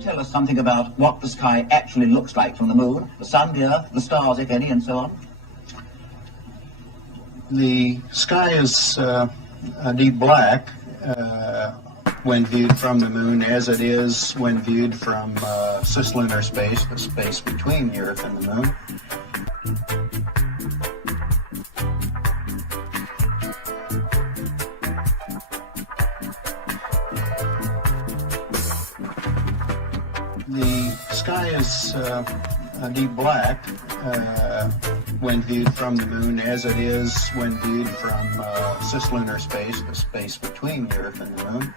Tell us something about what the sky actually looks like from the moon, the sun, the earth, the stars, if any, and so on. The sky is deep black when viewed from the moon, as it is when viewed from cislunar space, the space between the Earth and the moon. The sky is deep black when viewed from the moon, as it is when viewed from cislunar space, the space between the Earth and the moon.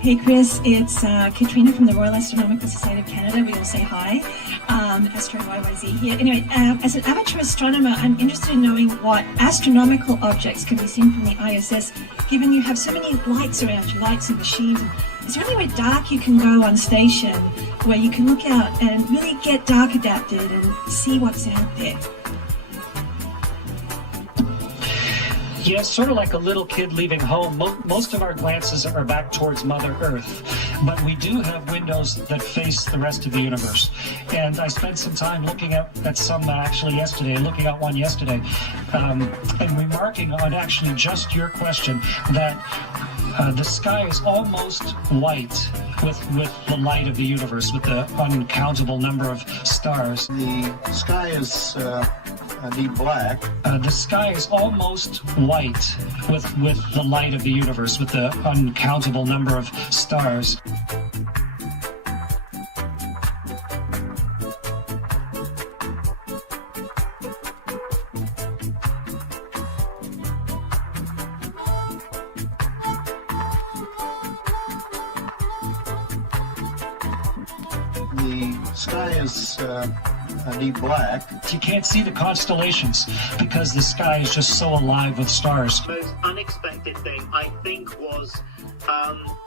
Hey Chris, it's Katrina from the Royal Astronomical Society of Canada. We all say hi. Astro YYZ here. Anyway, as an amateur astronomer, I'm interested in knowing what astronomical objects can be seen from the ISS, given you have so many lights around you, lights and machines. Is there anywhere dark you can go on station where you can look out and really get dark adapted and see what's out there? Yes, sort of like a little kid leaving home. Most of our glances are back towards Mother Earth, but we do have windows that face the rest of the universe. And I spent some time looking at some actually yesterday, looking at one yesterday, and remarking on actually just your question that the sky is almost white with the light of the universe, with the uncountable number of stars. The sky is deep black. The sky is almost white with the light of the universe, with the uncountable number of stars. The sky is deep black. You can't see the constellations because the sky is just so alive with stars. The most unexpected thing, I think, was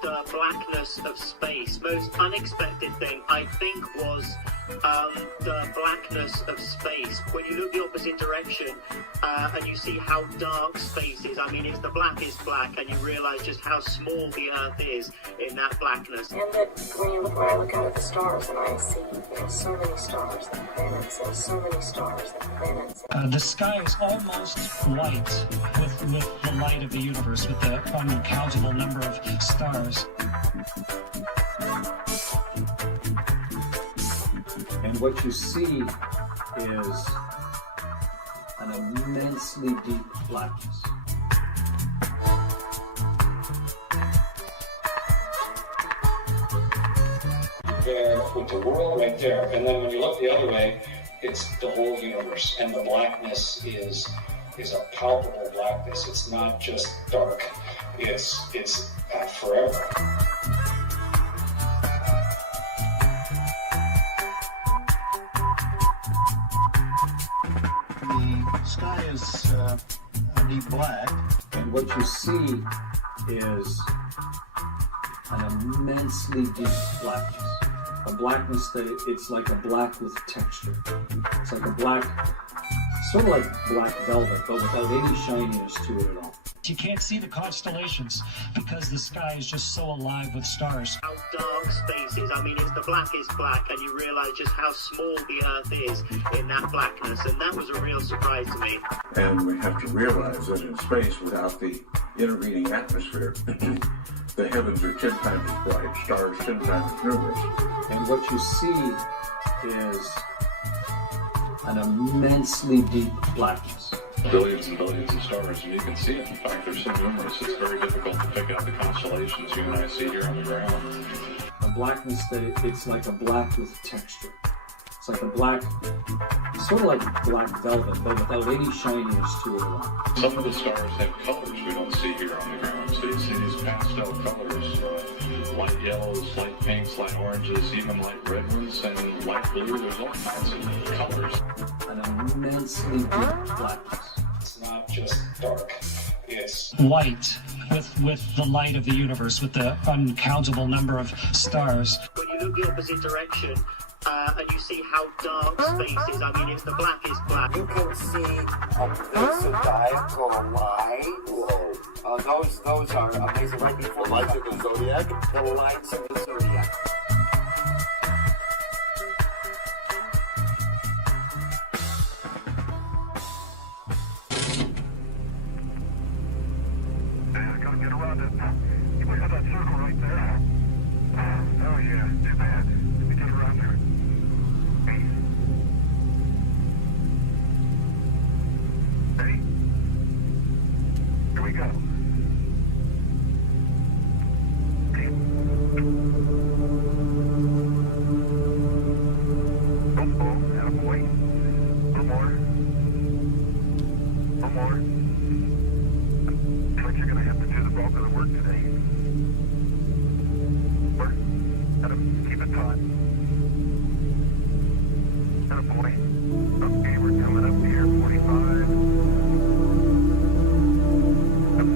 the blackness of space. Most unexpected thing, I think, was the blackness of space. When you look the opposite direction and you see how dark space is, I mean, it's the blackest black, and you realize just how small the Earth is in that blackness. And that when I look out at the stars, and I see there's so many stars and planets, there's so many stars and planets. The sky is almost white with the light of the universe, with the uncountable number of stars. And what you see is an immensely deep blackness. There with the world right there, and then when you look the other way, it's the whole universe, and the blackness is a palpable blackness. It's not just dark, it's forever. The sky is deep black. And what you see is an immensely deep blackness. A blackness that it's like a black with texture. It's like a black, sort of like black velvet, but without any shininess to it at all. You can't see the constellations because the sky is just so alive with stars. How dark space is, I mean, it's the blackest black, and you realize just how small the Earth is in that blackness, and that was a real surprise to me. And we have to realize that in space, without the intervening atmosphere, the heavens are 10 times as bright, stars 10 times as numerous. And what you see is an immensely deep blackness. Billions and billions of stars, and you can see it. In fact, they're so numerous, it's very difficult to pick out the constellations you and I see here on the ground. A blackness that it's like a black with texture. It's like a black, sort of like black velvet, but without any shininess to it at all. Some of the stars have colors we don't see here on the ground. So you see these pastel colors, light yellows, light pinks, light oranges, even light red ones, and light blue. There's all kinds of colors. An immensely deep blackness. just dark. It's light with the light of the universe, with the uncountable number of stars. When you look the opposite direction, and you see how dark space is, I mean, if the black is black. You can see a piece of diagonal line. Those are amazing. Right before the lights of the zodiac. The lights of the zodiac. Get around it. You might have that circle right there. Oh yeah, too bad. Let me get around there. Hey. Ready? Here we go. Okay. Oh, attaboy. A little more. A little more. Looks like you're gonna have to do the bulk of the work today. Work. Adam, keep it taut. Attaboy. Okay, we're coming up here, 45. Up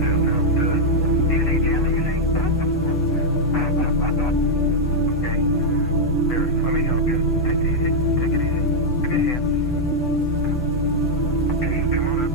to easy, Jim, easy. Okay. Here, let me help you. Take it easy. Take it easy. Give me a hand. Okay, come on up.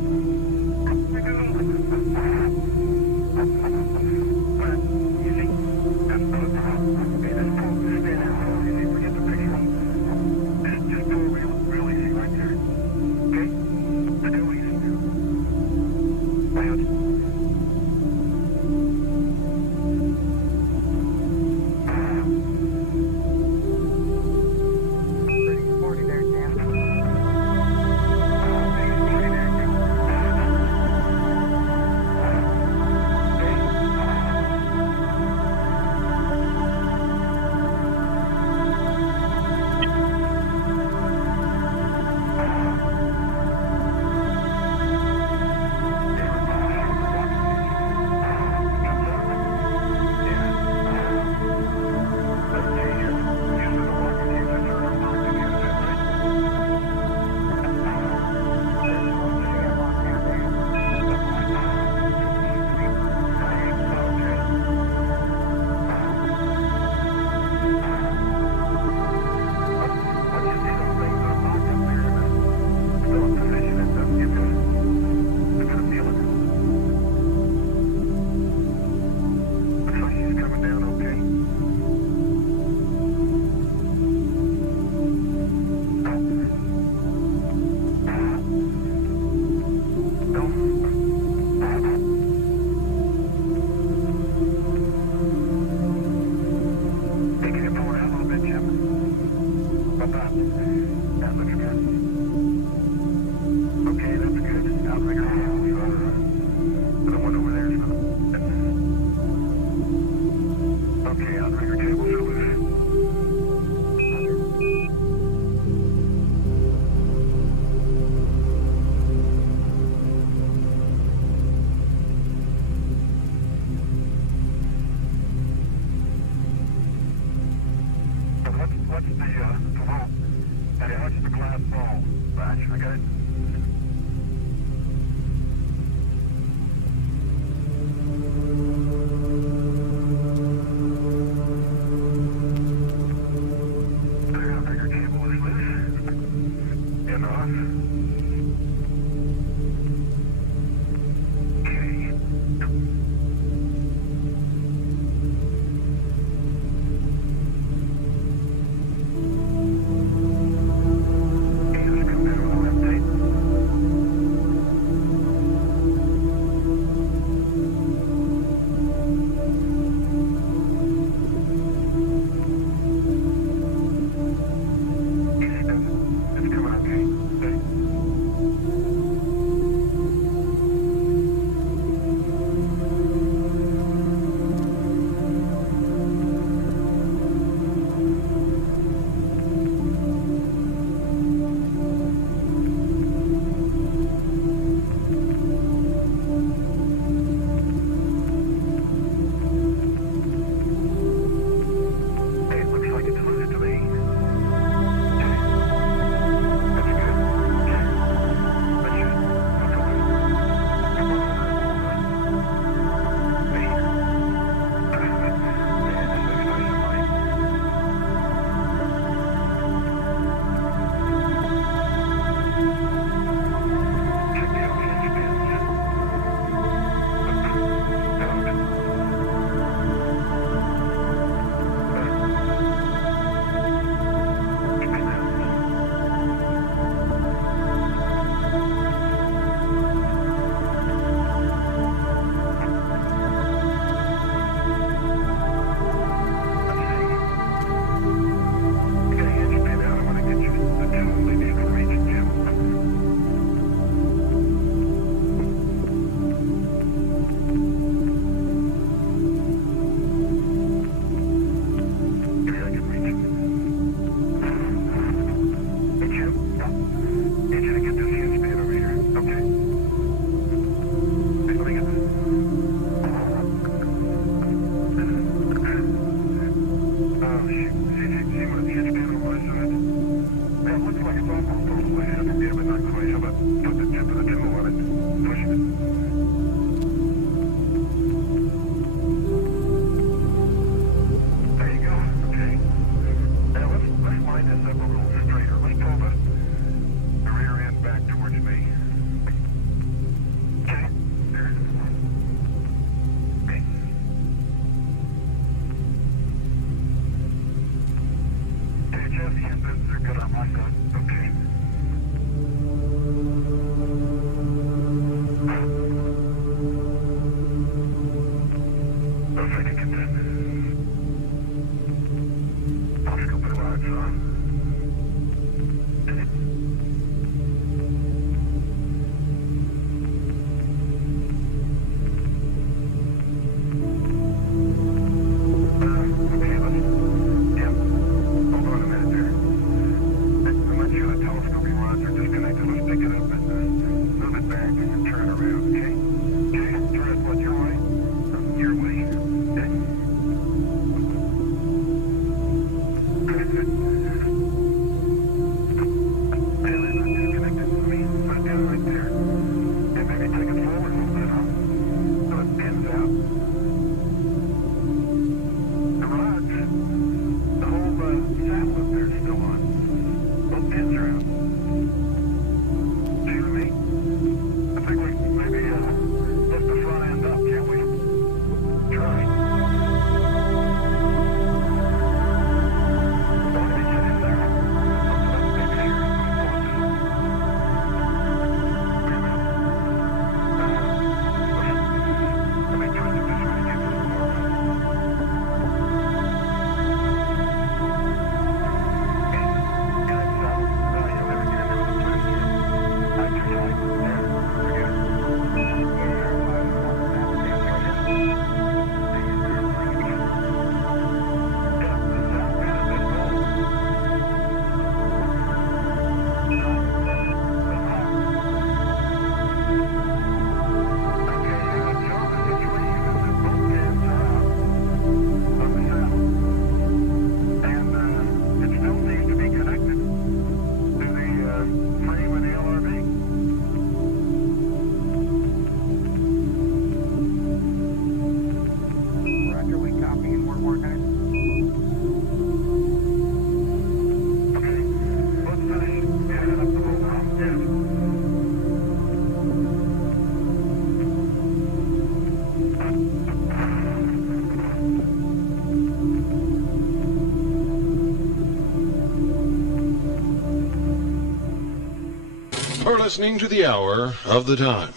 You're listening to the Hour of the Time.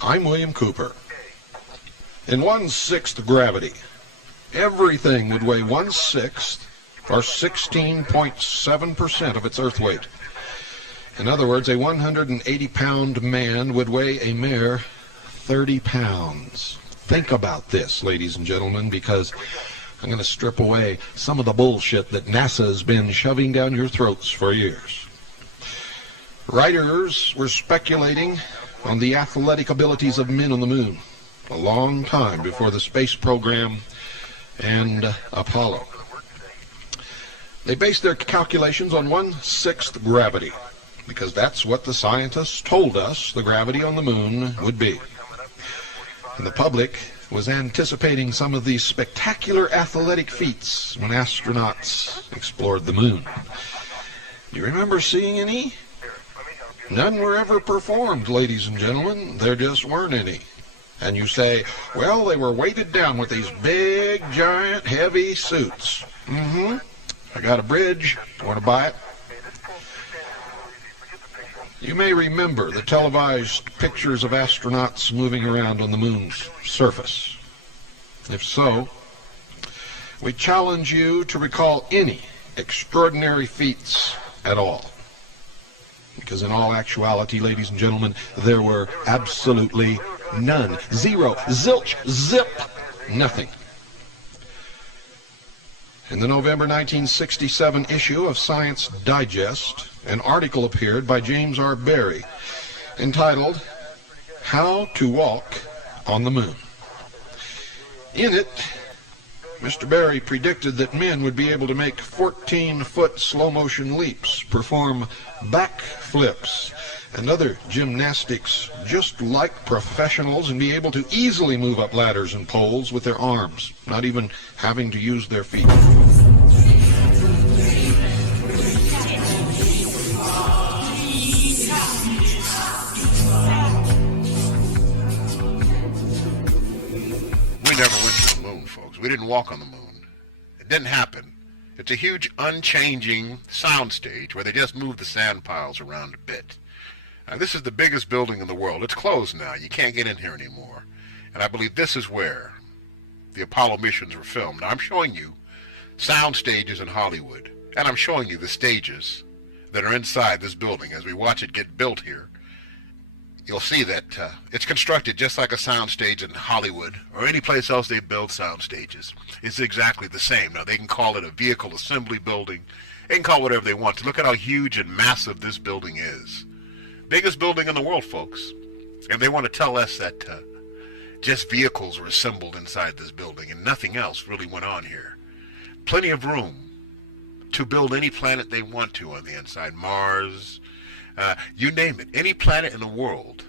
I'm William Cooper. In 1/6 gravity, everything would weigh 1/6, or 16.7% of its Earth weight. In other words, a 180-pound man would weigh a mere 30 pounds. Think about this, ladies and gentlemen, because I'm going to strip away some of the bullshit that NASA's been shoving down your throats for years. Writers were speculating on the athletic abilities of men on the moon a long time before the space program and Apollo. They based their calculations on 1/6 gravity, because that's what the scientists told us the gravity on the moon would be. And the public was anticipating some of these spectacular athletic feats when astronauts explored the moon. Do you remember seeing any? None were ever performed, ladies and gentlemen. There just weren't any. And you say, well, they were weighted down with these big, giant, heavy suits. I got a bridge. Want to buy it? You may remember the televised pictures of astronauts moving around on the moon's surface. If so, we challenge you to recall any extraordinary feats at all. Because in all actuality, ladies and gentlemen, there were absolutely none. Zero. Zilch. Zip. Nothing. In the November 1967 issue of Science Digest, an article appeared by James R. Barrie entitled, How to Walk on the Moon. In it, Mr. Barrie predicted that men would be able to make 14-foot slow-motion leaps, perform backflips, and other gymnastics just like professionals, and be able to easily move up ladders and poles with their arms, not even having to use their feet. We never went to the moon, folks. We didn't walk on the moon. It didn't happen. It's a huge, unchanging soundstage where they just move the sand piles around a bit. This is the biggest building in the world. It's closed now. You can't get in here anymore. And I believe this is where the Apollo missions were filmed. Now, I'm showing you sound stages in Hollywood, and I'm showing you the stages that are inside this building. As we watch it get built here, you'll see that it's constructed just like a sound stage in Hollywood or any place else they build sound stages. It's exactly the same. Now, they can call it a vehicle assembly building. They can call it whatever they want to. Look at how huge and massive this building is. Biggest building in the world, folks. And they want to tell us that just vehicles were assembled inside this building and nothing else really went on here. Plenty of room to build any planet they want to on the inside. Mars, you name it. Any planet in the world,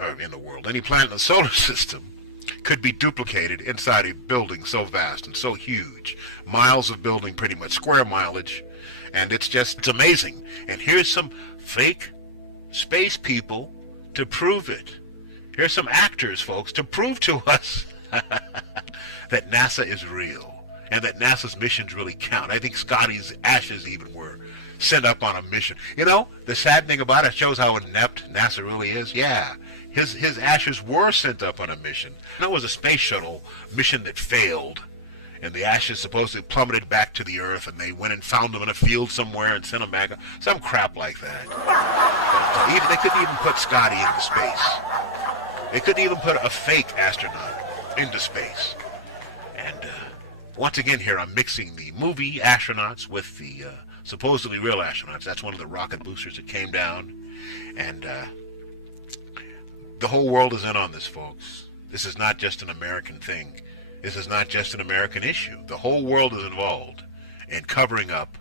any planet in the solar system could be duplicated inside a building so vast and so huge. Miles of building, pretty much square mileage, and it's amazing. And here's some fake space people to prove it. Here's some actors, folks, to prove to us that NASA is real and that NASA's missions really count. I think Scotty's ashes even were sent up on a mission. You know, the sad thing about it shows how inept NASA really is. Yeah, his ashes were sent up on a mission. That was a space shuttle mission that failed, and the ashes supposedly plummeted back to the Earth, and they went and found them in a field somewhere and sent them back. Some crap like that. But, they couldn't even put Scotty into space. They couldn't even put a fake astronaut into space. And once again here, I'm mixing the movie astronauts with the supposedly real astronauts. That's one of the rocket boosters that came down. And the whole world is in on this, folks. This is not just an American thing. This is not just an American issue. The whole world is involved in covering up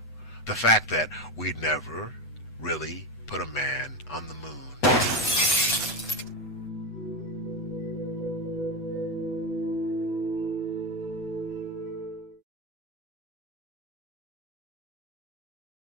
the fact that we never really put a man on the moon.